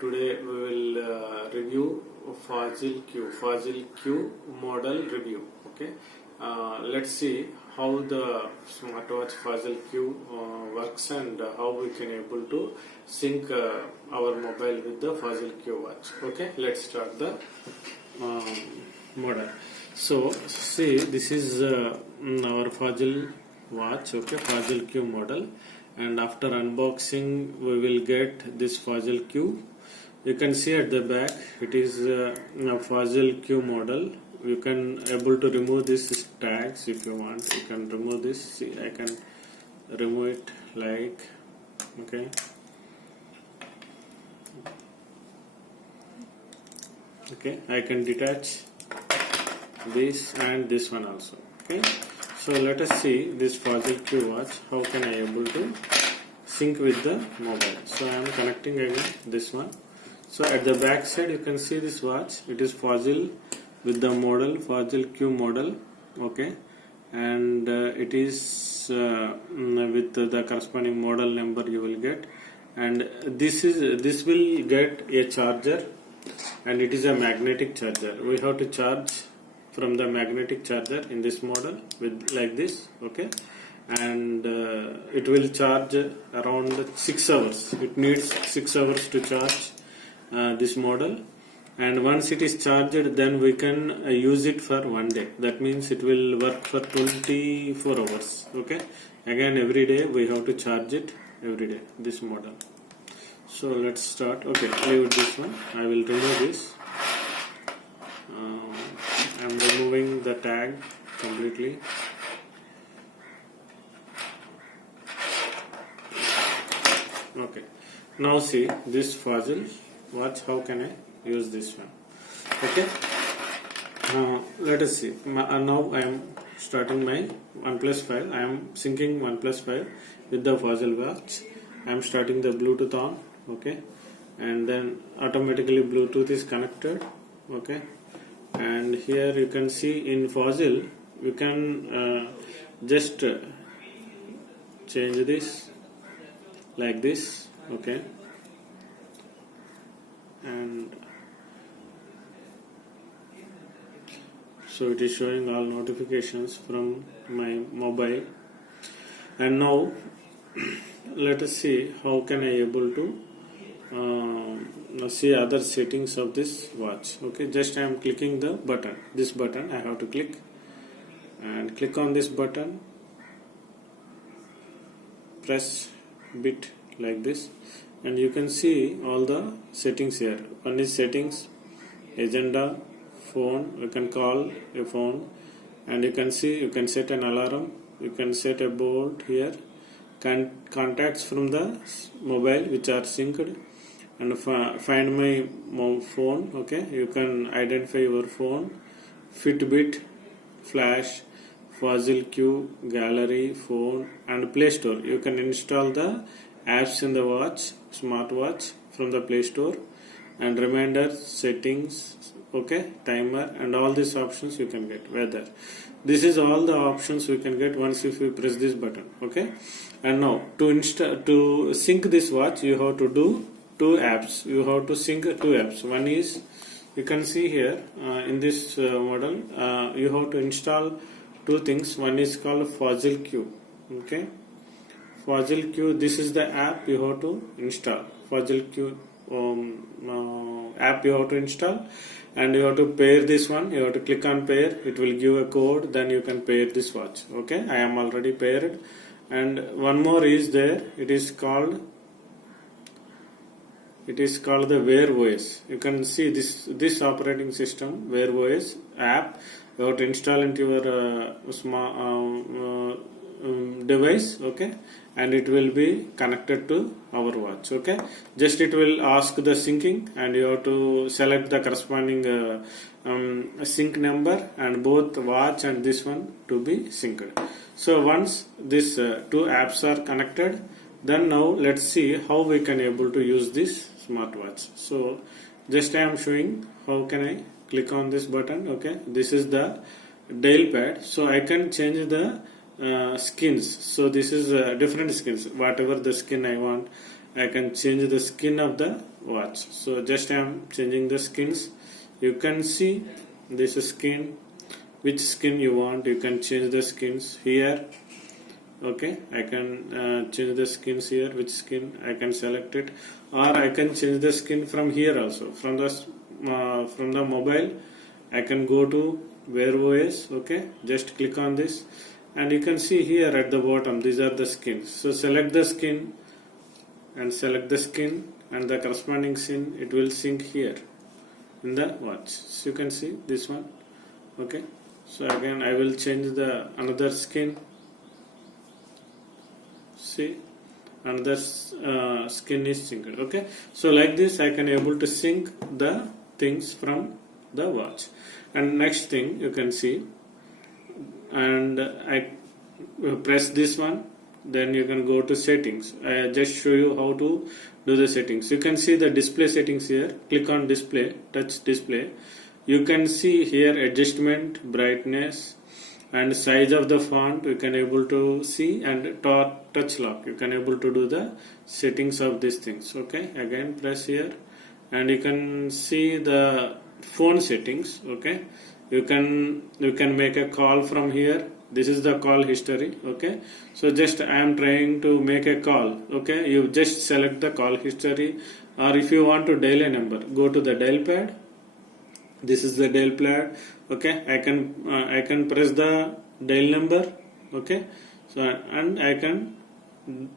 Today we will review Fazil Q model review. Okay, let's see how the smartwatch Fazil Q works and how we can able to sync our mobile with the Fazil Q watch. Okay, let's start the model. So see, this is our Fazil watch. Okay, Fazil Q model. And after unboxing we will get this Fazil Q. You can see at the back it is a Fazil Q model. You can able to remove these tags if you want. You can remove this. See, I can remove it like okay. Okay, I can detach this and this one also. Okay. So let us see this Fazil Q watch. How can I able to sync with the mobile? So I am connecting again this one. So at the back side you can see this watch. It is Fazil with the model Fazil Q model. Okay, and it is with the corresponding model number you will get. And this will get a charger, and it is a magnetic charger. We have to charge from the magnetic charger in this model with like this. Okay, and it will charge around 6 hours. It needs 6 hours to charge this model, and once it is charged then we can use it for 1 day. That means it will work for 24 hours. Okay, again every day we have to charge it every day, this model. So let's start. Okay, leave this one. I will remove this. I am removing the tag completely. Okay, now see this Fazil watch. How can I use this one? Okay, let us see. Now I am starting my OnePlus 5. I am syncing OnePlus 5 with the Fazil watch. I am starting the Bluetooth on. Okay, and then automatically Bluetooth is connected. Okay, and here you can see in Fazil you can just change this like this. Okay, and so it is showing all notifications from my mobile. And now let us see how can I able to see other settings of this watch. Okay, just I am clicking the button. This button I have to click, and click on this button, press bit like this, and you can see all the settings here. One is settings, agenda, phone. You can call a phone, and you can see you can set an alarm. You can set a board here, contacts from the mobile which are synced, and find my phone. Okay, you can identify your phone, Fitbit, Flash, Fazil Q, Gallery, phone, and Play Store. You can install the apps in the watch, smartwatch from the Play Store, and reminder, settings, okay, timer, and all these options you can get. Weather. This is all the options we can get once if you press this button. Okay, and now to sync this watch you have to do two apps. You have to sync two apps. One is, you can see here in this model you have to install two things. One is called Fazil Q. Okay, Fazil Q, this is the app you have to install. Fazil Q app you have to install, and you have to pair this one. You have to click on pair. It will give a code, then you can pair this watch. Okay, I am already paired. And one more is there. It is called the Wear OS. You can see this operating system, Wear OS app. You have to install into your smart device. Okay, and it will be connected to our watch. Okay, just it will ask the syncing, and you have to select the corresponding sync number, and both watch and this one to be synced. So once these two apps are connected, then now let's see how we can able to use this smartwatch. So just I am showing how can I click on this button. Okay, this is the dial pad, so I can change the skins. So this is different skins, whatever the skin I want, I can change the skin of the watch. So just I am changing the skins. You can see this skin, which skin you want. You can change the skins here. Okay, I can change the skins here. Which skin I can select it, or I can change the skin from here also. From the mobile, I can go to Wear OS. Okay, just click on this, and you can see here at the bottom. These are the skins. So select the skin, and select the skin, and the corresponding skin. It will sync here in the watch. So you can see this one. Okay, so again I will change the another skin. See, another skin is synced. Okay, so like this I can able to sync the things from the watch. And next thing you can see, and I press this one, then you can go to settings. I just show you how to do the settings. You can see the display settings here. Click on display, touch display. You can see here adjustment, brightness, and size of the font. You can able to see, and touch lock. You can able to do the settings of these things. Okay, again press here, and you can see the phone settings. Okay, you can make a call from here. This is the call history. Okay, so just I am trying to make a call. Okay, you just select the call history, or if you want to dial a number, go to the dial pad. This is the dial pad. Okay, I can press the dial number. Okay, so and I can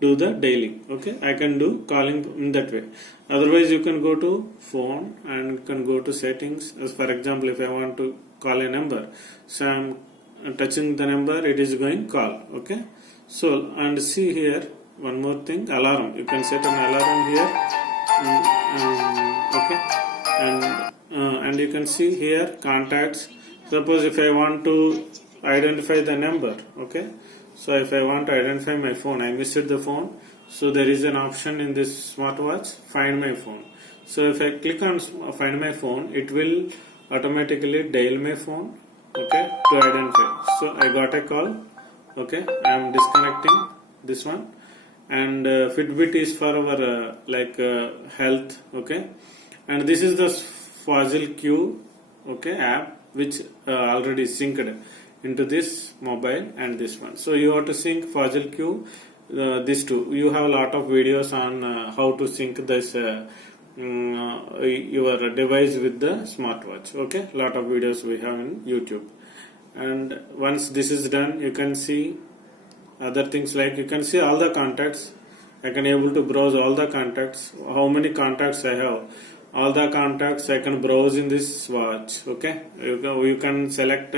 do the dialing. Okay, I can do calling in that way. Otherwise, you can go to phone and you can go to settings. As for example, if I want to call a number, so I'm touching the number, it is going call. Okay, so and see here one more thing, alarm. You can set an alarm here. Okay, and you can see here contacts. Suppose if I want to identify the number. Okay, so if I want to identify my phone, I missed the phone. So there is an option in this smartwatch, find my phone. So if I click on find my phone, it will automatically dial my phone. Okay, to identify. So I got a call. Okay, I am disconnecting this one, and Fitbit is for our health. Okay, and this is the Fazil Q. Okay, app which already synced into this mobile and this one. So you have to sync Fazil Q. These two. You have a lot of videos on how to sync this your device with the smartwatch. Okay, lot of videos we have in YouTube. And once this is done, you can see other things, like you can see all the contacts. I can able to browse all the contacts. How many contacts I have? All the contacts I can browse in this watch. Okay, you can select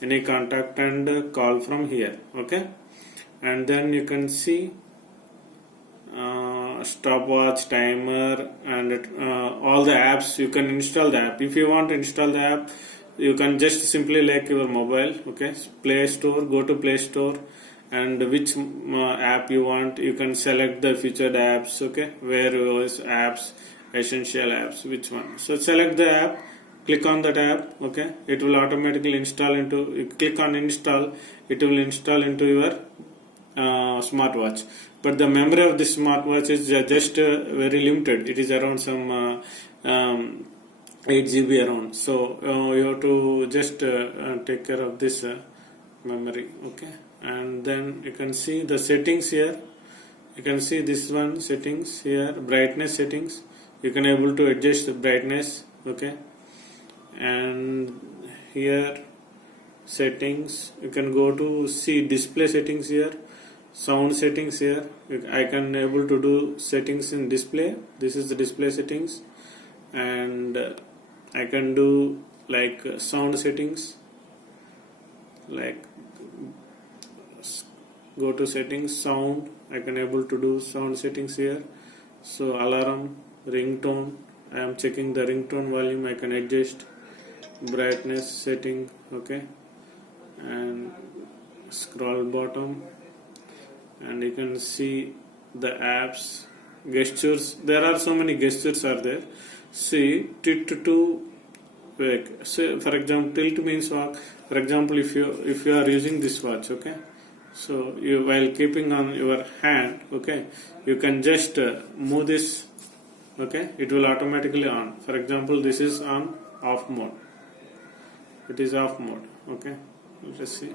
any contact and call from here. Okay, and then you can see stopwatch, timer, and all the apps. You can install the app. If you want to install the app, you can just simply like your mobile. Okay, Play Store, go to Play Store, and which app you want, you can select the featured apps. Okay, Wear OS apps, essential apps, which one. So select the app, click on that app. Okay, it will automatically install into, you click on install, it will install into your smartwatch. But the memory of this smartwatch is just very limited. It is around some 8 GB around. So you have to just take care of this memory. Okay, and then you can see the settings here. You can see this one, settings here, brightness settings. You can able to adjust the brightness. Okay, and here settings, you can go to see display settings here, sound settings here. I can able to do settings in display. This is the display settings, and I can do like sound settings, like go to settings, sound. I can able to do sound settings here. So alarm, ringtone, I am checking the ringtone volume. I can adjust brightness setting. Okay, and scroll bottom, and you can see the apps, gestures. There are so many gestures are there. See, tilt to wake. So for example, tilt means walk. For example, if you are using this watch, okay, So you, while keeping on your hand, okay, you can just move this, okay, it will automatically on. For example, this is on off mode, it is off mode, okay. Let's see.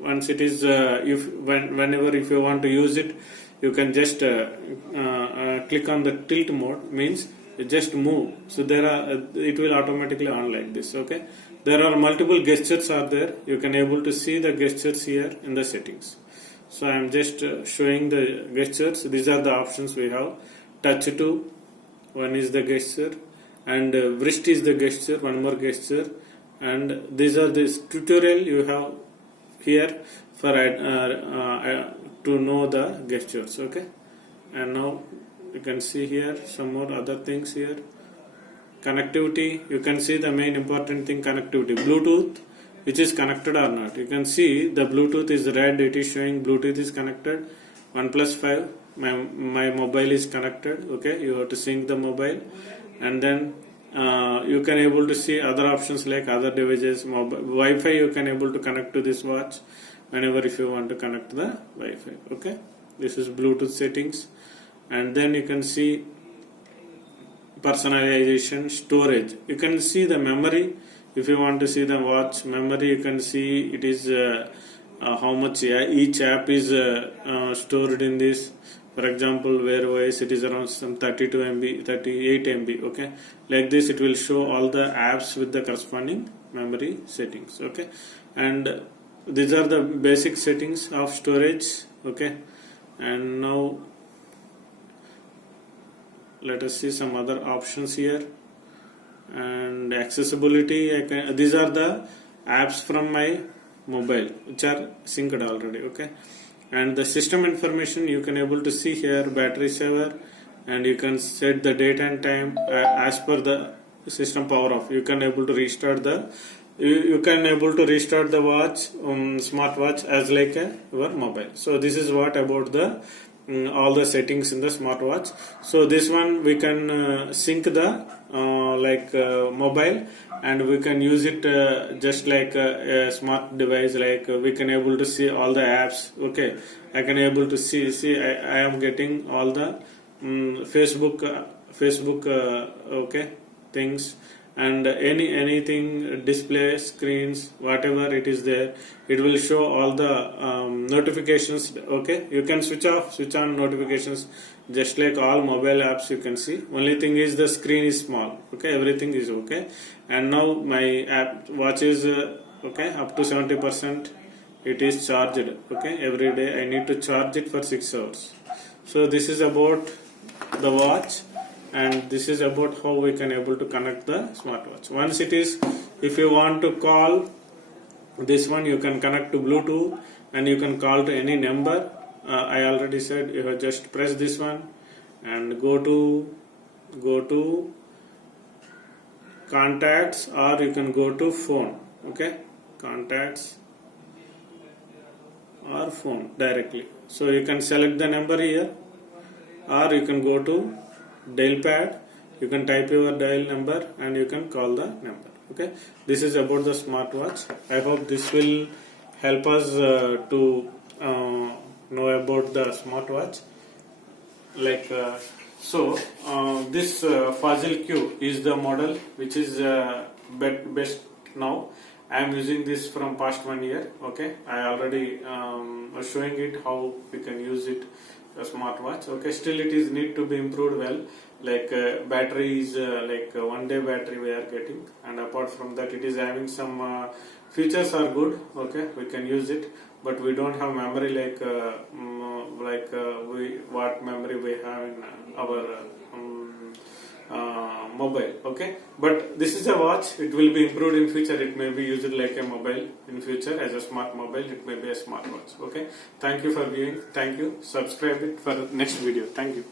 Once it is whenever if you want to use it, you can just click on the tilt mode, means you just move, so there are it will automatically on like this, okay. There are multiple gestures are there, you can able to see the gestures here in the settings. So I am just showing the gestures. These are the options we have. Touch to, one is the gesture, and wrist is the gesture, one more gesture, and these are this tutorial you have here for to know the gestures, okay. And now you can see here some more other things here. Connectivity, you can see the main important thing, connectivity. Bluetooth, which is connected or not. You can see the Bluetooth is red, it is showing Bluetooth is connected. 1+5, my mobile is connected, okay. You have to sync the mobile, and then you can able to see other options like other devices, mobile, Wi-Fi. You can able to connect to this watch whenever if you want to connect the Wi-Fi, okay. This is Bluetooth settings, and then you can see personalization, storage. You can see the memory. If you want to see the watch memory, you can see it is how much each app is stored in this. For example, Wearwise, it is around some 32 MB, 38 MB, okay. Like this, it will show all the apps with the corresponding memory settings, okay. And these are the basic settings of storage, okay. And now let us see some other options here. And accessibility, these are the apps from my mobile which are synced already, okay. And the system information, you can able to see here, battery saver, and you can set the date and time as per the system power off. You can able to restart the you can able to restart the watch, smartwatch as like your mobile. So this is what about the all the settings in the smartwatch. So this one we can sync the mobile, and we can use it just like a smart device, like we can able to see all the apps, okay. I can able to see I am getting all the Facebook okay things, and anything, display screens, whatever it is there, it will show all the notifications, okay. You can switch on notifications just like all mobile apps. You can see only thing is the screen is small, okay. Everything is okay. And now my app watch is okay, up to 70% it is charged, okay. Every day I need to charge it for 6 hours. So this is about the watch, and this is about how we can able to connect the smartwatch. Once it is, if you want to call this one, you can connect to Bluetooth and you can call to any number. I already said, you have just press this one and go to contacts, or you can go to phone, okay. Contacts or phone directly. So you can select the number here, or you can go to dial pad, you can type your dial number and you can call the number, okay. This is about the smartwatch. I hope this will help us to know about the smartwatch. Like this Fazil Q is the model which is best now. I am using this from past 1 year, okay. I already was showing it how we can use it, a smartwatch, okay. Still it is need to be improved well, like battery is like 1 day battery we are getting, and apart from that it is having some features are good, okay. We can use it, but we don't have memory like what memory we have in our mobile, okay. But this is a watch, it will be improved in future. It may be used like a mobile in future, as a smart mobile. It may be a smart watch, okay. Thank you for viewing. Thank you. Subscribe it for next video. Thank you.